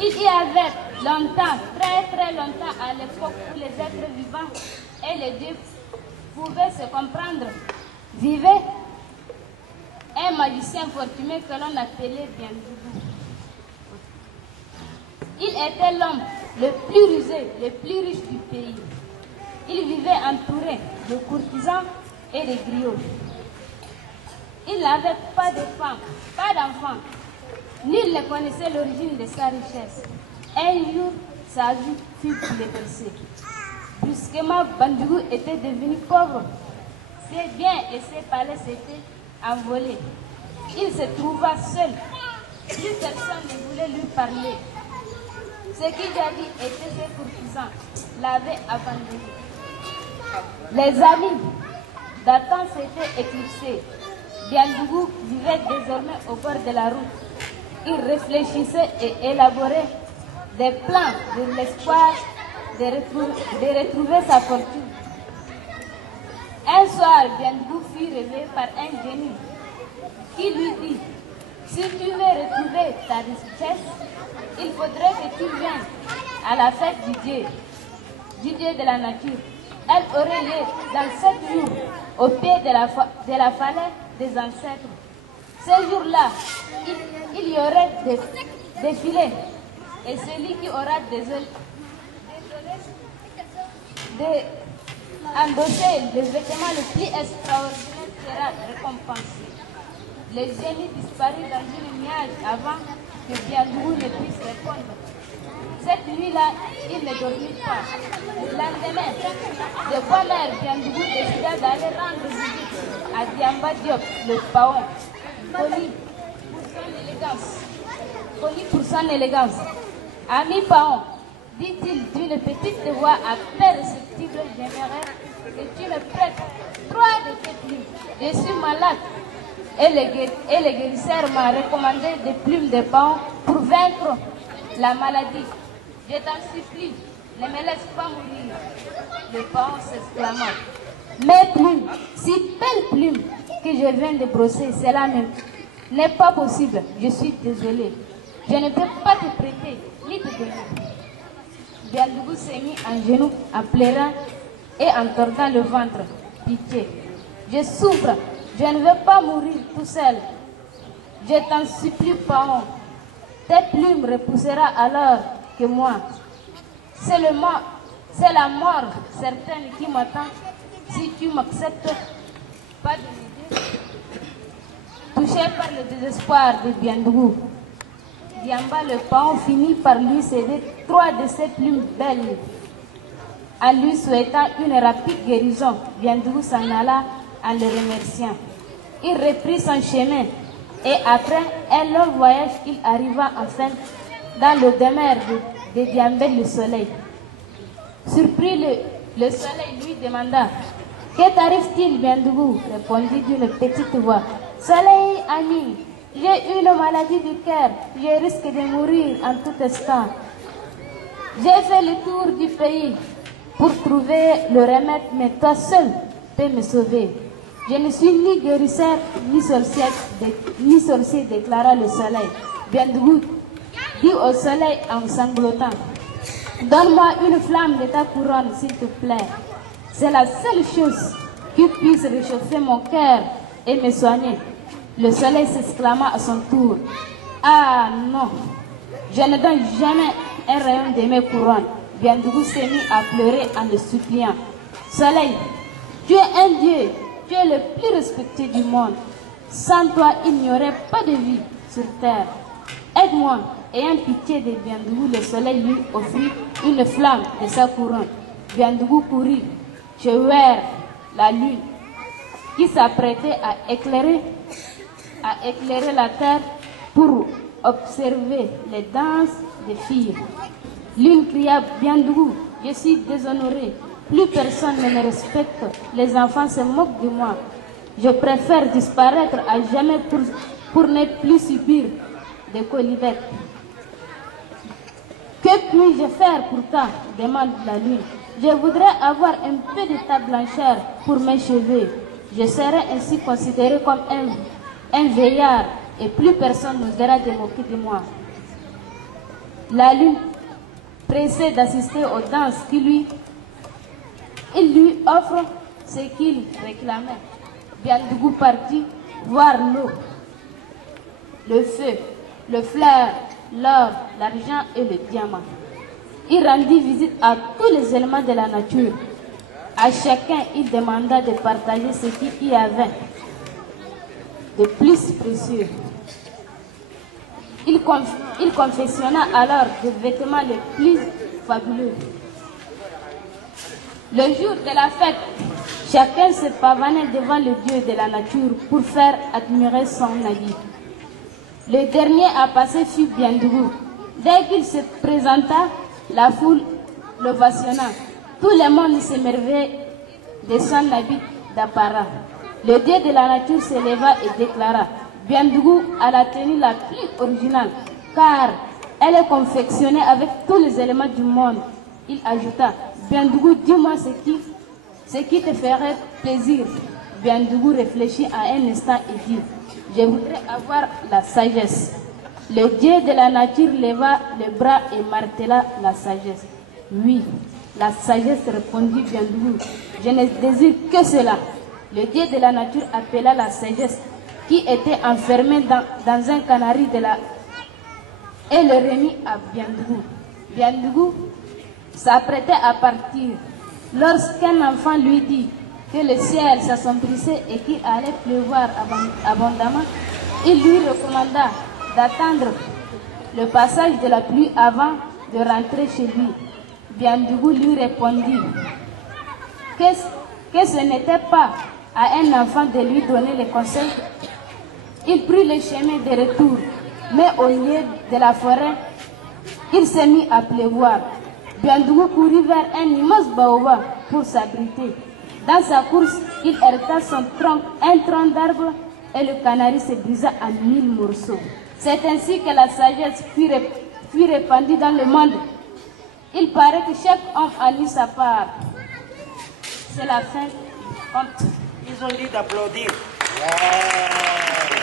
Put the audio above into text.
Il y avait longtemps, très longtemps à l'époque où les êtres vivants et les dieux pouvaient se comprendre, vivait un magicien fortuné que l'on appelait Biendougou. Il était l'homme le plus rusé, le plus riche du pays. Il vivait entouré de courtisans et de griots. Il n'avait pas de femme, pas d'enfant. Nul ne connaissait l'origine de sa richesse. Un jour, sa vie fut bouleversée. Brusquement, Biendougou était devenu pauvre. Ses biens et ses palais s'étaient envolés. Il se trouva seul. Plus personne ne voulait lui parler. Ce qui jadis était ses courtisans l'avaient abandonné. Les amis d'Atan s'étaient éclipsés. Biendougou vivait désormais au bord de la route. Il réfléchissait et élaborait des plans de l'espoir de retrouver sa fortune. Un soir, Biendougou fut réveillé par un génie qui lui dit: si tu veux retrouver ta richesse, il faudrait que tu viennes à la fête du Dieu de la nature. Elle aurait lieu dans 7 jours au pied de la falaise des ancêtres. Ce jour-là, il y aurait des défilés et celui qui aura endossé le vêtement le plus extraordinaire sera récompensé. Le génie disparut dans une nuage avant que Biendougou ne puisse répondre. Cette nuit-là, il ne dormit pas. Le lendemain, de bonne heure, Biendougou décida d'aller rendre visite à Diamba Diop, le paon, connu pour son élégance. Ami paon, dit-il d'une petite voix à peine perceptible, j'aimerais que tu me prêtes 3 de tes plumes. Je suis malade et le guérisseur m'a recommandé des plumes de paon pour vaincre la maladie. Je t'en supplie, ne me laisse pas mourir. Le paon s'exclama: mes plumes, si belles plumes que je viens de brosser, cela n'est pas possible. Je suis désolé. Je ne peux pas te prêter ni te donner. Biendougou s'est mis en genoux en pleurant et en tordant le ventre. Pitié, je souffre, je ne veux pas mourir tout seul. Je t'en supplie, paon. Tes plumes repoussera alors que moi. C'est la mort certaine qui m'attend si tu m'acceptes pas de m'aider. Touché par le désespoir de Biendougou, Diamba le paon finit par lui céder 3 de ses plumes belles. En lui souhaitant une rapide guérison, Biendougou s'en alla en le remerciant. Il reprit son chemin et après un long voyage, il arriva enfin dans le demeure de Diambé le soleil. Surpris, le soleil lui demanda: que t'arrive-t-il, Biendougou? Répondit d'une petite voix: soleil ami, j'ai une maladie du cœur, je risque de mourir en tout instant. J'ai fait le tour du pays pour trouver le remède, mais toi seul peux me sauver. Je ne suis ni guérisseur ni sorcier, déclara le soleil. Biendougou dit au soleil en sanglotant: donne-moi une flamme de ta couronne, s'il te plaît. C'est la seule chose qui puisse réchauffer mon cœur et me soigner. Le soleil s'exclama à son tour: ah non, je ne donne jamais un rayon de mes couronnes. Biendougou s'est mis à pleurer en le suppliant: soleil, tu es un dieu, tu es le plus respecté du monde. Sans toi, il n'y aurait pas de vie sur terre. Aide-moi. Ayant pitié de Biendougou, le soleil lui offrit une flamme de sa couronne. Biendougou courut vers la lune qui s'apprêtait à éclairer la terre pour observer les danses des filles. L'une cria: Biendougou, je suis déshonorée. Plus personne ne me respecte. Les enfants se moquent de moi. Je préfère disparaître à jamais pour ne plus subir des collivettes. Que puis-je faire pour toi? Demande la lune. Je voudrais avoir un peu de ta blancheur pour mes cheveux. Je serai ainsi considéré comme un vieillard et plus personne n'osera se moquer de moi. La lune, pressée d'assister aux danses il lui offre ce qu'il réclamait. Biandougou partit voir l'eau, le feu, le fleur, l'or, l'argent et le diamant. Il rendit visite à tous les éléments de la nature. À chacun, il demanda de partager ce qu'il y avait de plus précieux. Il confectionna alors des vêtements les plus fabuleux. Le jour de la fête, chacun se pavanait devant le Dieu de la nature pour faire admirer son habit. Le dernier à passer fut Biandougou. Dès qu'il se présenta, la foule l'ovationna. Tout le monde s'émerveillait de son habit d'apparat. Le Dieu de la nature se leva et déclara: Biandougou a la tenue la plus originale, car elle est confectionnée avec tous les éléments du monde. Il ajouta: Biandougou, dis-moi ce qui te ferait plaisir. Biandougou réfléchit à un instant et dit: je voudrais avoir la sagesse. Le Dieu de la nature leva les bras et martela la sagesse. Oui, la sagesse, répondit Biandougou. Je ne désire que cela. Le Dieu de la nature appela la sagesse, qui était enfermée dans un canari et le remit à Biandougou. Biandougou s'apprêtait à partir lorsqu'un enfant lui dit que le ciel s'assombrissait et qu'il allait pleuvoir abondamment. Il lui recommanda d'attendre le passage de la pluie avant de rentrer chez lui. Biandougou lui répondit que ce n'était pas à un enfant de lui donner les conseils. Il prit le chemin de retour, mais au milieu de la forêt, il s'est mis à pleuvoir. Biandougou courut vers un immense baobab pour s'abriter. Dans sa course, il heurta son tronc, un tronc d'arbre, et le canari se brisa en 1000 morceaux. C'est ainsi que la sagesse fut répandue dans le monde. Il paraît que chaque homme a eu sa part. C'est la fin du conte. Ils ont dit d'applaudir. Wow.